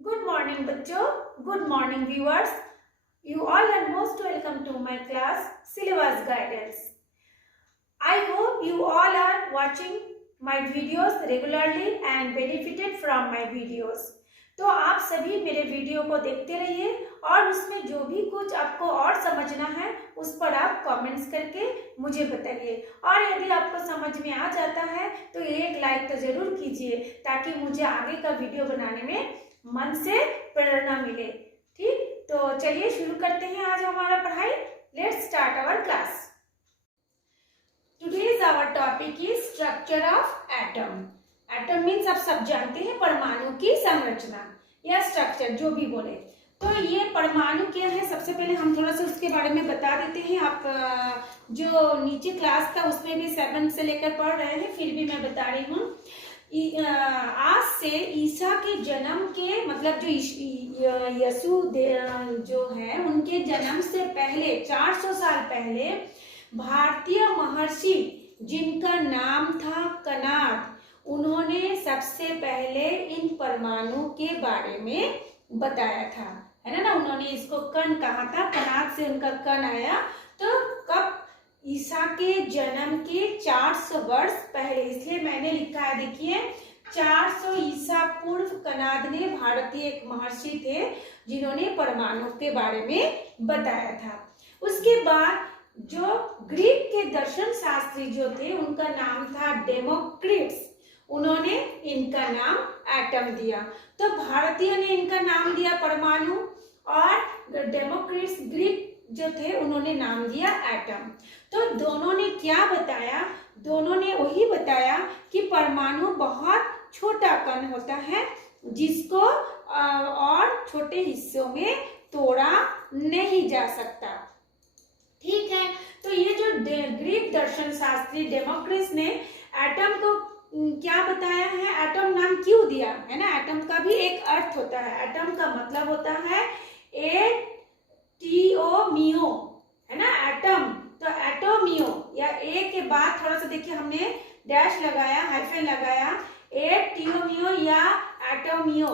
Good morning बच्चों, good morning viewers. You all are most welcome to my class Syllabus Guidance. I hope you all are watching my videos regularly and benefited from my videos. तो आप सभी मेरे video को देखते रहिए और उसमें जो भी कुछ आपको और समझना है उस पर आप कमेंट्स करके मुझे बताइए। और यदि आपको समझ में आ जाता है तो एक लाइक तो जरूर कीजिए ताकि मुझे आगे का वीडियो बनाने में मन से प्रेरणा मिले। ठीक, तो चलिए शुरू करते हैं आज हमारा पढ़ाई। Let's start our class. Today's our topic is structure of atom. Atom means आप सब जानते हैं परमाणु की संरचना या स्ट्रक्चर, जो भी बोले। तो ये परमाणु क्या है, सबसे पहले हम थोड़ा सा उसके बारे में बता देते हैं। आप जो नीचे क्लास था उसमें भी 7 से लेकर पढ़ रहे हैं, फिर भी मैं बता रही हूँ। आज से ईसा के जन्म के मतलब जो यसु जो है उनके जन्म से पहले 400 साल पहले भारतीय महर्षि जिनका नाम था कणाद, उन्होंने सबसे पहले इन परमाणु के बारे में बताया था, है ना। उन्होंने इसको कण कहा था, कणाद से उनका कण आया। तो कब? ईसा के जन्म के 400 वर्ष पहले, इसलिए मैंने लिखा है, देखिए 400 ईसा पूर्व कणाद ने, भारतीय एक महर्षि थे जिन्होंने परमाणु के बारे में बताया था। उसके बाद जो ग्रीक के दर्शन शास्त्री जो थे उनका नाम था डेमोक्रिट्स, उन्होंने इनका नाम एटम दिया। तो भारतीय ने इनका नाम दिया परमाणु और डेमोक्रिट्स ग्रीक जो थे उन्होंने नाम दिया एटम। तो दोनों ने क्या बताया? दोनों ने वही बताया कि परमाणु बहुत छोटा कण होता है जिसको और छोटे हिस्सों में तोड़ा नहीं जा सकता। ठीक है, तो ये जो ग्रीक दर्शन शास्त्री डेमोक्रिटस ने एटम को क्या बताया है, एटम नाम क्यों दिया, है ना। एटम का भी एक अर्थ होता है, एटम का मतलब होता है एटोमियो, है ना, एटम। तो एटोमियो या ए के बाद थोड़ा सा देखिए हमने डैश लगाया, हाइफन लगाया, एटोमियो या एटोमियो,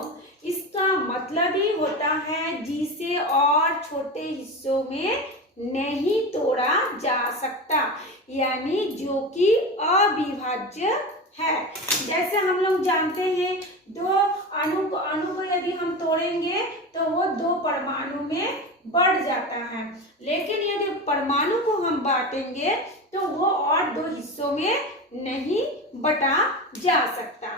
इसका मतलब ही होता है जिसे और छोटे हिस्सों में नहीं तोड़ा जा सकता, यानी जो कि अविभाज्य है। जैसे हम लोग जानते हैं दो अणु को यदि हम तोड़ेंगे तो वो 2 परमाणु में बढ़ जाता है, लेकिन यदि परमाणु को हम बांटेंगे तो वो और 2 हिस्सों में नहीं बटा जा सकता।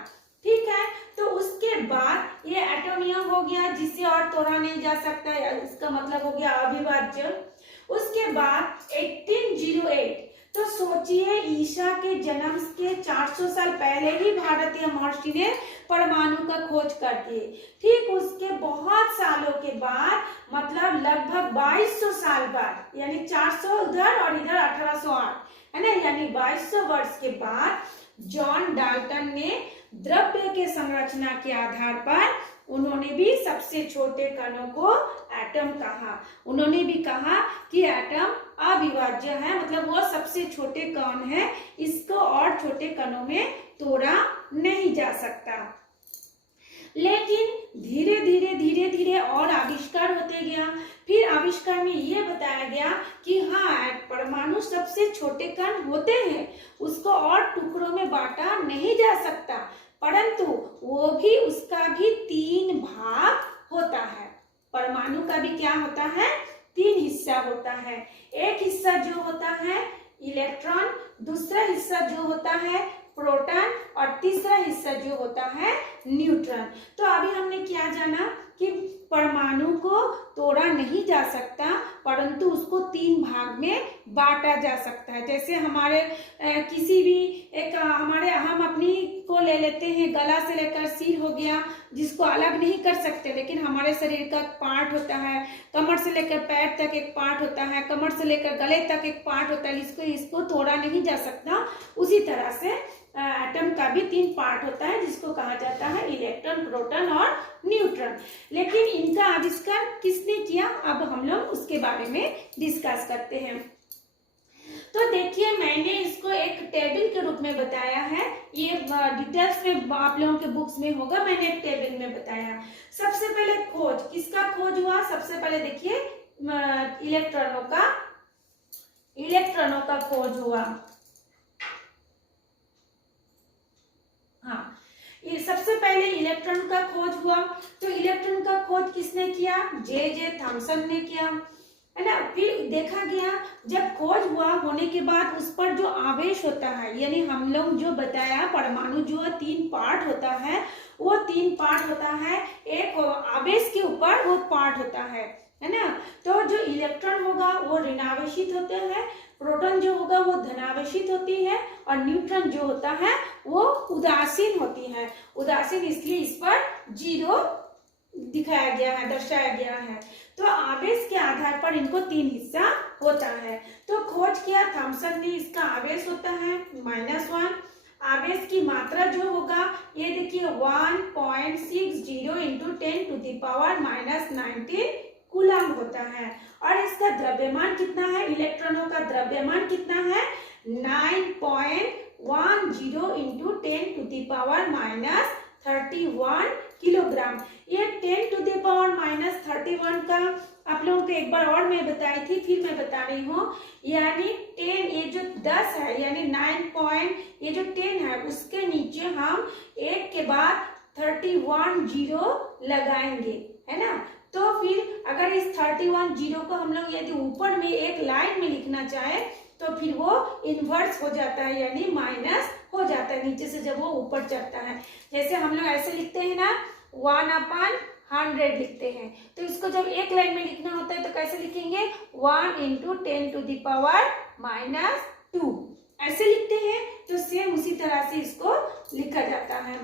ठीक है, तो उसके बाद ये एटोमिया हो गया जिसे और तोड़ा नहीं जा सकता, इसका मतलब हो गया अविभाज्य। उसके बाद 1808, तो सोचिए ईसा के जन्म के 400 साल पहले ही भारतीय महर्षि ने परमाणु का खोज कर दिए। ठीक उसके बहुत सालों के बाद, मतलब लगभग 2200 साल बाद, यानी 400 उधर और इधर 1808, है ना, यानी 2200 वर्ष के बाद जॉन डाल्टन ने द्रव्य के संरचना के आधार पर उन्होंने भी सबसे छोटे कणों को एटम कहा। उन्होंने भी कहा कि एटम अविभाज्य है, मतलब वो सबसे छोटे कण है, इसको और छोटे कणों में तोड़ा नहीं जा सकता। लेकिन धीरे धीरे और आविष्कार होते गया। फिर आविष्कार में ये बताया गया कि हाँ, परमाणु सबसे छोटे कण होते हैं, उसको और टुकड़ों में बांटा नहीं जा सकता, परंतु वो भी उसका भी 3 भाग होता है। परमाणु का भी क्या होता है? 3 हिस्सा होता है। एक हिस्सा जो होता है इलेक्ट्रॉन, दूसरा हिस्सा जो होता है प्रोटॉन और तीसरा हिस्सा जो होता है न्यूट्रॉन। तो अभी हमने क्या जाना कि परमाणु को तोड़ा नहीं जा सकता, परंतु उसको 3 भाग में बांटा जा सकता है। जैसे हमारे किसी भी एक हम अपनी को ले लेते हैं, गला से लेकर सिर हो गया, जिसको अलग नहीं कर सकते, लेकिन हमारे शरीर का पार्ट होता है, कमर से लेकर पैर तक एक पार्ट होता है, कमर से लेकर गले तक एक पार्ट होता है, इसको तोड़ा नहीं जा सकता। उसी तरह से एटम का भी 3 पार्ट होता है जिसको कहा जाता है इलेक्ट्रॉन, प्रोटॉन और न्यूट्रॉन। लेकिन इनका आविष्कार किसने किया, अब हम लोग उसके बारे में डिस्कस करते हैं। तो देखिए मैंने इसको एक टेबल के रूप में बताया है, ये डिटेल्स में आप लोगों के बुक्स में होगा, मैंने एक टेबल में बताया। सबसे सबसे पहले खोज, किसका खोज हुआ? सबसे पहले देखिए इलेक्ट्रॉनों का खोज हुआ। हाँ, ये सबसे पहले इलेक्ट्रॉन का खोज हुआ। तो इलेक्ट्रॉन का खोज किसने किया? जे थॉमसन ने किया, है ना। फिर देखा गया जब खोज हुआ होने के बाद उस पर जो आवेश होता है, यानी हम लोग जो बताया परमाणु जो 3 पार्ट होता है, वो 3 पार्ट होता है। एक आवेश के ऊपर वो पार्ट होता है ना। तो जो इलेक्ट्रॉन होगा वो ऋणावेशित होते हैं, प्रोटॉन जो होगा वो धनावेशित होती है, और न्यूट्रॉन जो होता है वो उदासीन होती है। उदासीन इसलिए इस पर 0 दिखाया गया है, दर्शाया गया है। तो आवेश के आधार पर इनको 3 हिस्सा होता है। तो खोज किया थॉमसन ने, इसका आवेश होता है -1। आवेश की मात्रा जो होगा ये देखिए 1.60 इंटू 10⁻⁻19 कूलम होता है। और इसका द्रव्यमान कितना है? इलेक्ट्रॉनों का द्रव्यमान कितना है? 9.10 इंटू 10⁻31 किलोग्राम। ये 10⁻31 का आप लोगों को एक बार और मैं बताई थी, फिर मैं बता रही हूँ। यानी 10, ये जो 10 है, यानी 9 ये जो 10 है उसके नीचे हम 1 के बाद 31 0 लगाएंगे, है ना। तो फिर अगर इस 31 0 को हम लोग यदि ऊपर में एक लाइन में लिखना चाहे तो फिर वो इन्वर्स हो जाता है, यानी माइनस हो जाता है नीचे से जब वो ऊपर चढ़ता है। जैसे हम लोग ऐसे लिखते हैं ना, 1/100 लिखते हैं। तो इसको जब एक लाइन में लिखना होता है तो कैसे लिखेंगे? 1 इंटू 10⁻⁻2 ऐसे लिखते हैं। तो सेम उसी तरह से इसको लिखा जाता है।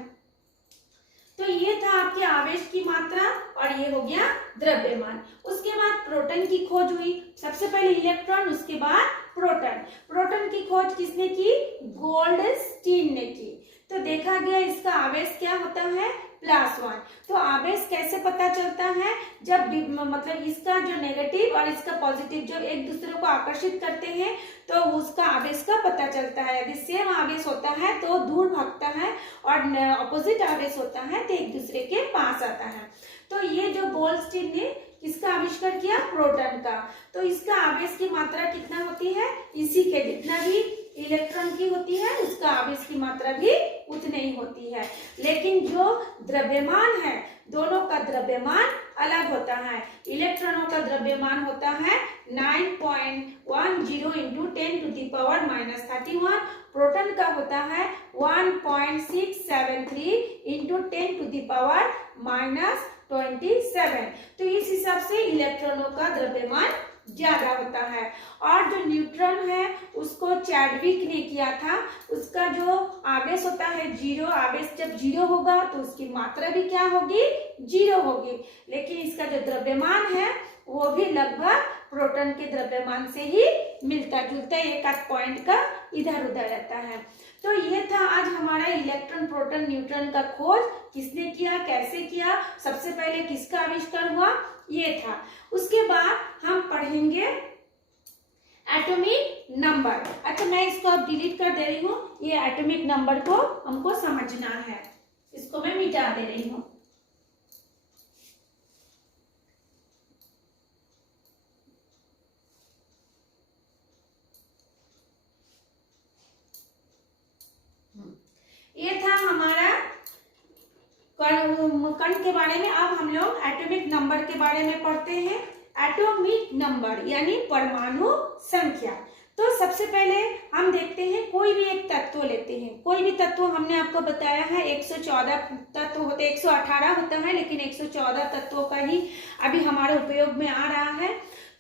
तो ये था आपके आवेश की मात्रा, और ये हो गया द्रव्यमान। उसके बाद प्रोटॉन की खोज हुई। सबसे पहले इलेक्ट्रॉन, उसके बाद प्रोटॉन। प्रोटॉन की खोज किसने की? गोल्डस्टीन ने की। तो देखा गया इसका आवेश क्या होता है? +1। तो आवेश कैसे पता चलता है? जब मतलब इसका जो नेगेटिव और इसका पॉजिटिव जब एक दूसरे को आकर्षित करते हैं तो उसका आवेश का पता चलता है। यदि सेम आवेश होता है तो दूर भागता है, और अपोजिट आवेश होता है तो एक दूसरे के पास आता है। तो ये जो गोल्डस्टीन ने किसका आविष्कार किया? प्रोटॉन का। तो इसका आवेश की मात्रा कितना होती है? इसी के जितना भी इलेक्ट्रॉन की होती है उसका आवेश की मात्रा भी उतनी ही होती है। लेकिन जो द्रव्यमान है, दोनों का द्रव्यमान अलग होता है। इलेक्ट्रॉनों का द्रव्यमान होता है 9.10 इंटू 10⁻⁻31। प्रोटॉन का होता है 1.673 इंटू 10⁻⁻27। तो इस हिसाब से इलेक्ट्रॉनों का द्रव्यमान ज्यादा होता है। और जो न्यूट्रॉन है उसको चैडविक ने किया था। उसका जो आवेश होता है 0, आवेश जब 0 होगा तो उसकी मात्रा भी क्या होगी? 0 होगी। लेकिन इसका जो द्रव्यमान है वो भी लगभग प्रोटॉन के द्रव्यमान से ही मिलता जुलता, एक आध पॉइंट का इधर उधर रहता है। तो ये था आज हमारा इलेक्ट्रॉन, प्रोटॉन, न्यूट्रॉन का खोज किसने किया, कैसे किया, सबसे पहले किसका आविष्कार हुआ, ये था। उसके बाद हम पढ़ेंगे एटॉमिक नंबर। अच्छा, मैं इसको अब डिलीट कर दे रही हूँ। ये एटॉमिक नंबर को हमको समझना है, इसको मैं मिटा दे रही हूँ। ये था हमारा कण के बारे में। अब हम लोग एटॉमिक नंबर के बारे में पढ़ते हैं। एटॉमिक नंबर यानी परमाणु संख्या। तो सबसे पहले हम देखते हैं, कोई भी एक तत्व लेते हैं। कोई भी तत्व हमने आपको बताया है 114 तत्व होते, 118 होता है, लेकिन 114 तत्वों का ही अभी हमारे उपयोग में आ रहा है।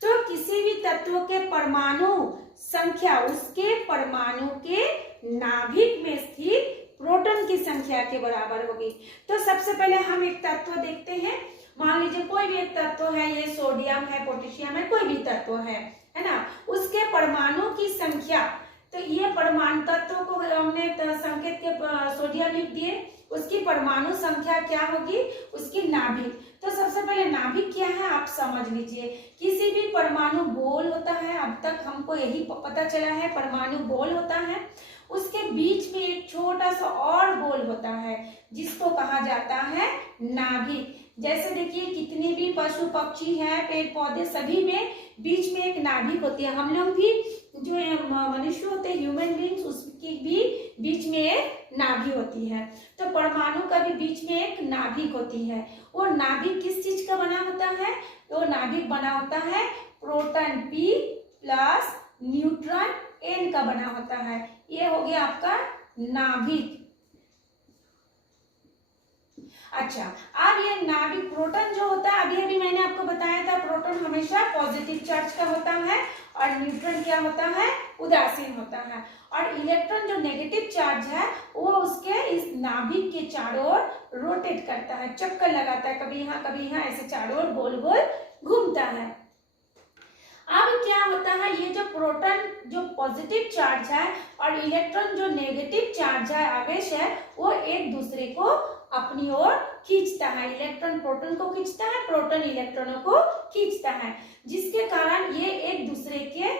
तो किसी भी तत्व के परमाणु संख्या उसके परमाणु के नाभिक में स्थित प्रोटॉन की संख्या के बराबर होगी। तो सबसे पहले हम एक तत्व देखते हैं। मान लीजिए कोई भी एक तत्व है, ये सोडियम है, पोटेशियम है, कोई भी तत्व है ना, उसके परमाणु की संख्या। तो ये परमाणु तत्व को हमने संकेत के सोडियम लिख दिए, उसकी परमाणु संख्या क्या होगी, उसकी नाभिक। तो सबसे पहले नाभिक क्या है आप समझ लीजिए। किसी भी परमाणु गोल होता है, अब तक हमको यही पता चला है परमाणु गोल होता है, उसके बीच में एक छोटा सा और गोल होता है जिसको कहा जाता है नाभिक। जैसे देखिए कितने भी पशु पक्षी है, पेड़ पौधे, सभी में बीच में एक नाभिक होती है। हम लोग भी जो मनुष्य होते हैं, ह्यूमन बींग्स, उसकी भी बीच में एक नाभि होती है। तो परमाणु का भी बीच में एक नाभिक होती है। वो नाभिक किस चीज का बना होता है? तो नाभिक बना होता है proton P plus neutron N का बना होता है। ये हो गया आपका नाभिक। अच्छा, अब ये नाभिक प्रोटॉन जो होता है, अभी अभी मैंने आपको बताया था, प्रोटॉन हमेशा पॉजिटिव चार्ज का होता है और न्यूट्रॉन क्या होता है? उदासीन होता है। और इलेक्ट्रॉन जो नेगेटिव चार्ज है वो उसके इस नाभिक के चारों ओर रोटेट करता है, चक्कर लगाता है, कभी यहाँ ऐसे चारों ओर गोल गोल घूमता है। अब क्या होता है, ये जो प्रोटॉन जो पॉजिटिव चार्ज है और इलेक्ट्रॉन जो नेगेटिव चार्ज है, आवेश है, वो एक दूसरे को अपनी ओर खींचता है। इलेक्ट्रॉन प्रोटॉन को खींचता है, प्रोटॉन इलेक्ट्रॉनों को खींचता है, जिसके कारण ये एक दूसरे के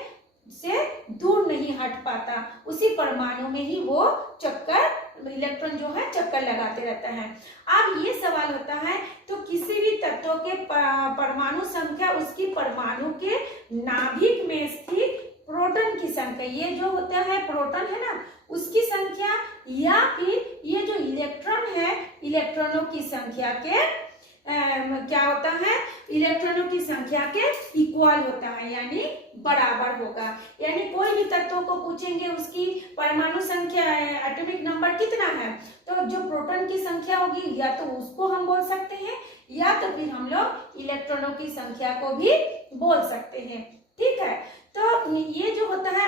से दूर नहीं हट पाता। उसी परमाणु में ही वो चक्कर, इलेक्ट्रॉन जो है चक्कर लगाते रहता है। अब ये सवाल होता है, तो किसी भी तत्व के परमाणु संख्या उसकी परमाणु के नाभिक में स्थित प्रोटॉन की संख्या, ये जो होता है प्रोटॉन है ना, उसकी संख्या, या फिर ये जो इलेक्ट्रॉन है, इलेक्ट्रॉनों की संख्या के क्या होता है? इलेक्ट्रॉनों की संख्या के इक्वल होता है, यानी बराबर होगा। यानी कोई भी तत्व को पूछेंगे उसकी परमाणु संख्या, एटॉमिक नंबर कितना है, तो जो प्रोटॉन की संख्या होगी या तो उसको हम बोल सकते हैं, या तो फिर हम लोग इलेक्ट्रॉनों की संख्या को भी बोल सकते हैं। ठीक है, तो ये जो होता है,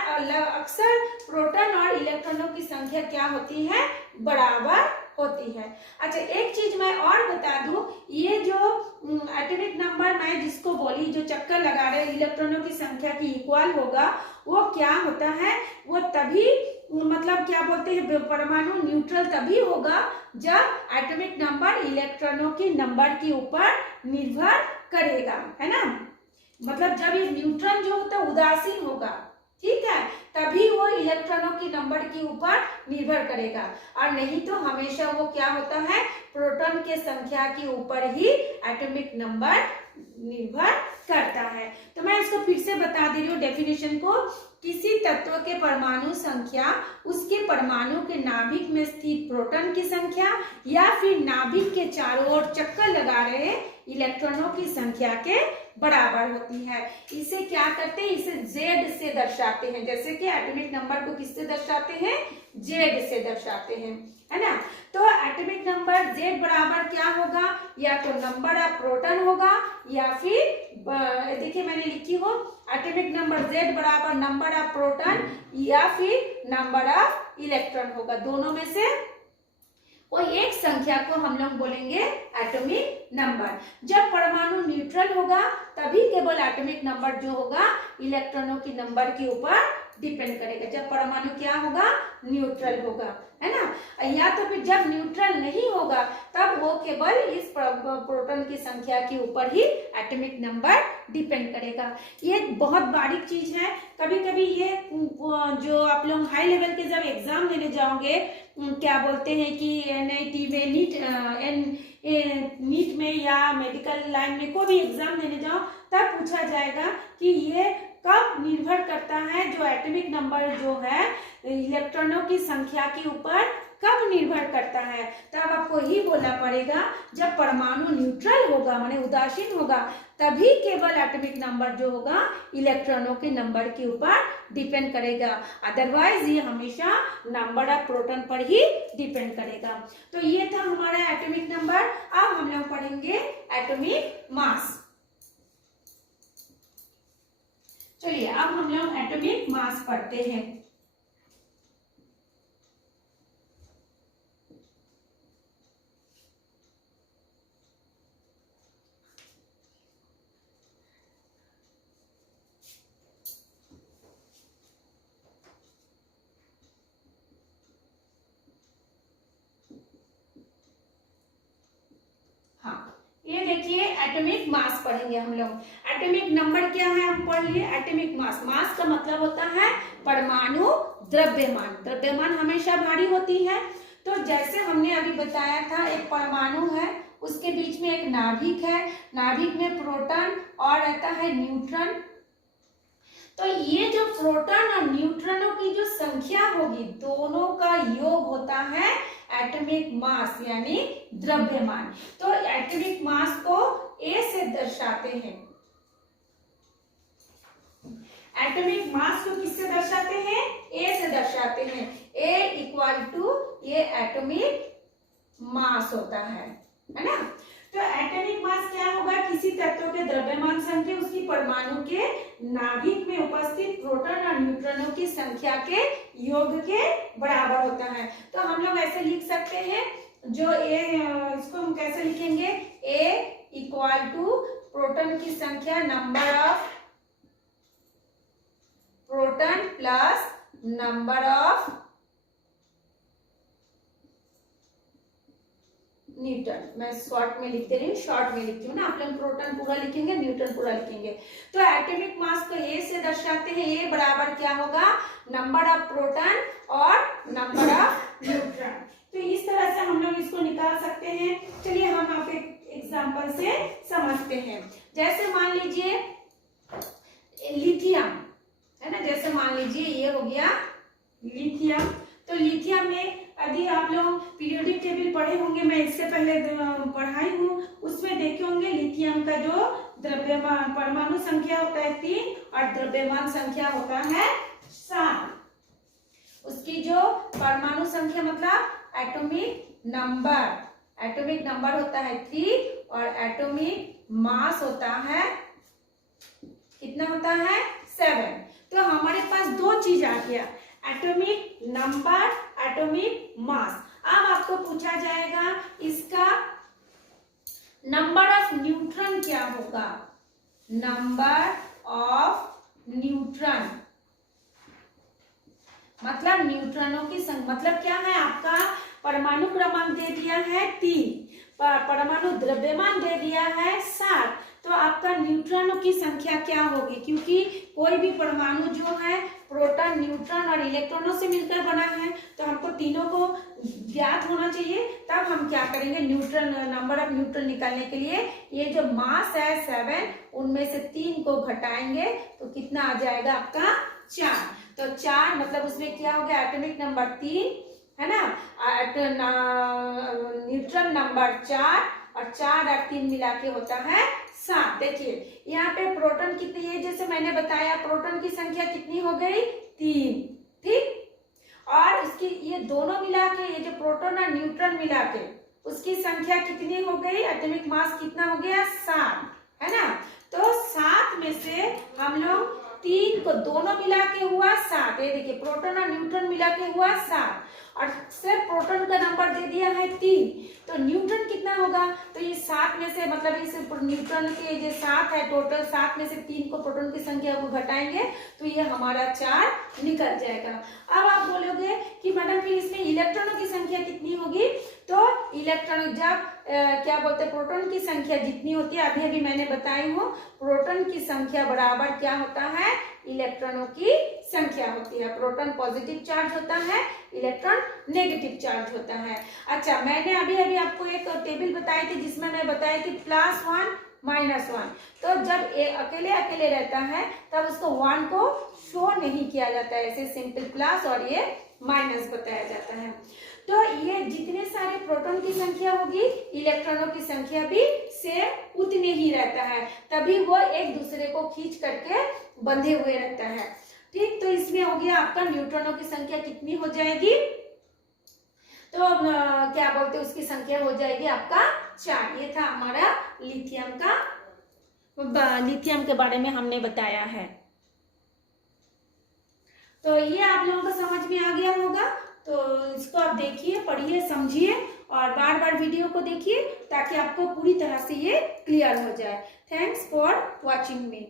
अक्सर प्रोटॉन और इलेक्ट्रॉनों की संख्या क्या होती है? बराबर होती है। अच्छा, एक चीज मैं और बता दूं, ये जो एटॉमिक नंबर मैं जिसको बोली, जो चक्कर लगा रहे इलेक्ट्रॉनों की संख्या की इक्वल होगा, वो क्या होता है? वो तभी, मतलब क्या बोलते हैं, परमाणु न्यूट्रल तभी होगा जब एटॉमिक नंबर इलेक्ट्रॉनों की नंबर के ऊपर निर्भर करेगा, है ना। मतलब जब ये न्यूट्रॉन जो होता है उदासीन होगा, ठीक है, तभी वो इलेक्ट्रॉनों की नंबर के ऊपर निर्भर करेगा, और नहीं तो हमेशा वो क्या होता है? प्रोटॉन के संख्या के ऊपर ही एटॉमिक नंबर निर्भर करता है। तो मैं इसको फिर से बता दे रही हूँ डेफिनेशन को। किसी तत्व के परमाणु संख्या उसके परमाणु के नाभिक में स्थित प्रोटॉन की संख्या, या फिर नाभिक के चारों ओर चक्कर लगा रहे इलेक्ट्रॉनों की संख्या के बराबर होती है। इसे क्या करते हैं? इसे Z से दर्शाते हैं। जैसे कि एटॉमिक नंबर को किससे दर्शाते हैं? Z से दर्शाते हैं, है ना। तो एटॉमिक नंबर Z बराबर क्या होगा? या तो नंबर ऑफ प्रोटॉन होगा, या फिर देखिए मैंने लिखी हो, एटॉमिक नंबर Z बराबर नंबर ऑफ प्रोटॉन या फिर नंबर ऑफ इलेक्ट्रॉन होगा। दोनों में से कोई एक संख्या को हम लोग बोलेंगे एटॉमिक नंबर। जब परमाणु न्यूट्रल होगा तभी केवल एटॉमिक नंबर जो होगा इलेक्ट्रॉनों की नंबर के ऊपर डिपेंड करेगा। जब परमाणु क्या होगा? न्यूट्रल होगा, है ना। या तो फिर जब न्यूट्रल नहीं होगा तब वो केवल इस प्रोटॉन की संख्या के ऊपर ही एटॉमिक नंबर डिपेंड करेगा। ये बहुत बारीक चीज है। कभी कभी ये जो आप लोग हाई लेवल के जब एग्जाम देने जाओगे, क्या बोलते हैं कि NIT में, नीट में या मेडिकल लाइन में कोई भी एग्जाम देने जाओ, तब पूछा जाएगा कि ये कब निर्भर करता है, जो एटॉमिक नंबर जो है इलेक्ट्रॉनों की संख्या के ऊपर कब निर्भर करता है। तब आपको ही बोलना पड़ेगा जब परमाणु न्यूट्रल होगा, माने उदासीन होगा, तभी केवल एटॉमिक नंबर जो होगा इलेक्ट्रॉनों के नंबर के ऊपर डिपेंड करेगा। अदरवाइज ये हमेशा नंबर ऑफ प्रोटॉन पर ही डिपेंड करेगा। तो ये था हमारा एटॉमिक नंबर। अब हम लोग पढ़ेंगे एटॉमिक मास। चलिए अब हम लोग एटॉमिक मास पढ़ते हैं। ये देखिए एटॉमिक मास पढ़ेंगे हम लोग। एटॉमिक नंबर क्या है हम पढ़ लिए। एटॉमिक मास, मास का मतलब होता है परमाणु द्रव्यमान। द्रव्यमान हमेशा भारी होती है। तो जैसे हमने अभी बताया था, एक परमाणु है उसके बीच में एक नाभिक है, नाभिक में प्रोटॉन और रहता है न्यूट्रॉन। तो ये जो प्रोटॉन और न्यूट्रॉनों की जो संख्या होगी दोनों का योग होता है एटॉमिक मास यानी द्रव्यमान। तो एटॉमिक मास को ए से दर्शाते हैं। एटॉमिक मास को किससे दर्शाते हैं? ए से दर्शाते हैं। ए इक्वल टू ये एटॉमिक मास होता है ना। तो एटॉमिक मास क्या होगा? किसी तत्व के द्रव्यमान संख्या उसकी परमाणु के नाभिक में उपस्थित प्रोटॉन और न्यूट्रॉनों की संख्या के योग के बराबर होता है। तो हम लोग ऐसे लिख सकते हैं, जो ए, इसको हम कैसे लिखेंगे? ए इक्वल टू प्रोटॉन की संख्या number of proton plus number of Newton. मैं शॉर्ट में लिख दे रही हूँ, शॉर्ट में लिखती हूँ ना, आप लोग प्रोटॉन पूरा लिखेंगे, न्यूटन पूरा लिखेंगे। तो एटॉमिक मास को ए से दर्शाते हैं। ए बराबर क्या होगा? नंबर ऑफ प्रोटॉन और नंबर ऑफ न्यूट्रॉन। तो इस तरह से हम लोग इसको निकाल सकते हैं। चलिए हम आप एक एग्जांपल से समझते हैं। जैसे मान लीजिए लिथियम है ना, जैसे मान लीजिए ये हो गया लिथियम। तो लिथियम में यदि आप लोग पीरियोडिक टेबल पढ़े होंगे, मैं इससे पहले पढ़ाई हूँ, उसमें देखे होंगे लिथियम का जो द्रव्यमान परमाणु संख्या होता है 3 और द्रव्यमान संख्या होता है 7। उसकी जो परमाणु संख्या मतलब एटॉमिक नंबर होता है 3 और एटॉमिक मास होता है कितना होता है? 7। तो हमारे पास दो चीज आ गया, एटॉमिक नंबर, एटॉमिक मास। अब आपको पूछा जाएगा इसका नंबर ऑफ न्यूट्रॉन क्या होगा? नंबर ऑफ न्यूट्रॉन मतलब न्यूट्रॉनों की संख्या, मतलब क्या है? आपका परमाणु क्रमांक दे दिया है 3, परमाणु द्रव्यमान दे दिया है 7, तो आपका न्यूट्रॉनों की संख्या क्या होगी? क्योंकि कोई भी परमाणु जो है प्रोटॉन, न्यूट्रॉन और इलेक्ट्रॉनों से मिलकर बना है, तो हमको तीनों को ज्ञात होना चाहिए। तब हम क्या करेंगे? न्यूट्रॉन, नंबर ऑफ न्यूट्रॉन निकालने के लिए ये जो मास है 7, उनमें से 3 को घटाएंगे तो कितना आ जाएगा आपका? 4। तो 4 मतलब उसमें क्या हो गया? एटॉमिक नंबर 3 है ना, न्यूट्रॉन नंबर 4 और 4 और 3 मिला के होता है 7। देखिए यहाँ पे प्रोटॉन कितनी है? जैसे मैंने बताया प्रोटॉन की संख्या कितनी हो गई? 3, ठीक। और इसकी ये दोनों मिला के, ये जो प्रोटॉन और न्यूट्रॉन मिला के उसकी संख्या कितनी हो गई? एटॉमिक मास कितना हो गया? 7 है ना। तो 7 में से हम लोग 3 को दोनों मिला के हुआ 7। ये देखिए प्रोटॉन और न्यूट्रॉन मिला के हुआ 7 और सिर्फ प्रोटॉन का नंबर दे दिया है 3, तो न्यूट्रॉन कितना होगा? तो ये 7 में से मतलब इस न्यूट्रॉन के जो 7 है टोटल, 7 में से 3 को प्रोटॉन की संख्या को घटाएंगे तो ये हमारा 4 निकल जाएगा। अब आप बोलोगे कि मैडम फिर इसमें इलेक्ट्रॉनों की संख्या कितनी होगी? तो इलेक्ट्रॉन जब क्या बोलते हैं, प्रोटॉन की संख्या जितनी होती है, अभी मैंने बताई हूँ, प्रोटॉन की संख्या बराबर क्या होता है? इलेक्ट्रॉनों की संख्या होती है। प्रोटॉन पॉजिटिव चार्ज होता है, इलेक्ट्रॉन नेगेटिव चार्ज होता है। अच्छा, मैंने अभी आपको एक टेबल बताई थी जिसमें मैं बताया कि +1 -1, तो जब अकेले अकेले रहता है तब उसको 1 को शो नहीं किया जाता है, ऐसे सिंपल प्लस और ये माइनस बताया जाता है। तो ये जितने सारे प्रोटॉन की संख्या होगी, इलेक्ट्रॉनों की संख्या भी सेम उतने ही रहता है, तभी वो एक दूसरे को खींच करके बंधे हुए रहता है, ठीक। तो इसमें हो गया आपका न्यूट्रॉनों की संख्या कितनी हो जाएगी? तो क्या बोलते हैं, उसकी संख्या हो जाएगी आपका 4। ये था हमारा लिथियम का, लिथियम के बारे में हमने बताया है। तो ये आप लोगों को समझ में आ गया होगा। तो इसको आप देखिए, पढ़िए, समझिए और बार बार वीडियो को देखिए ताकि आपको पूरी तरह से ये क्लियर हो जाए। Thanks for watching me.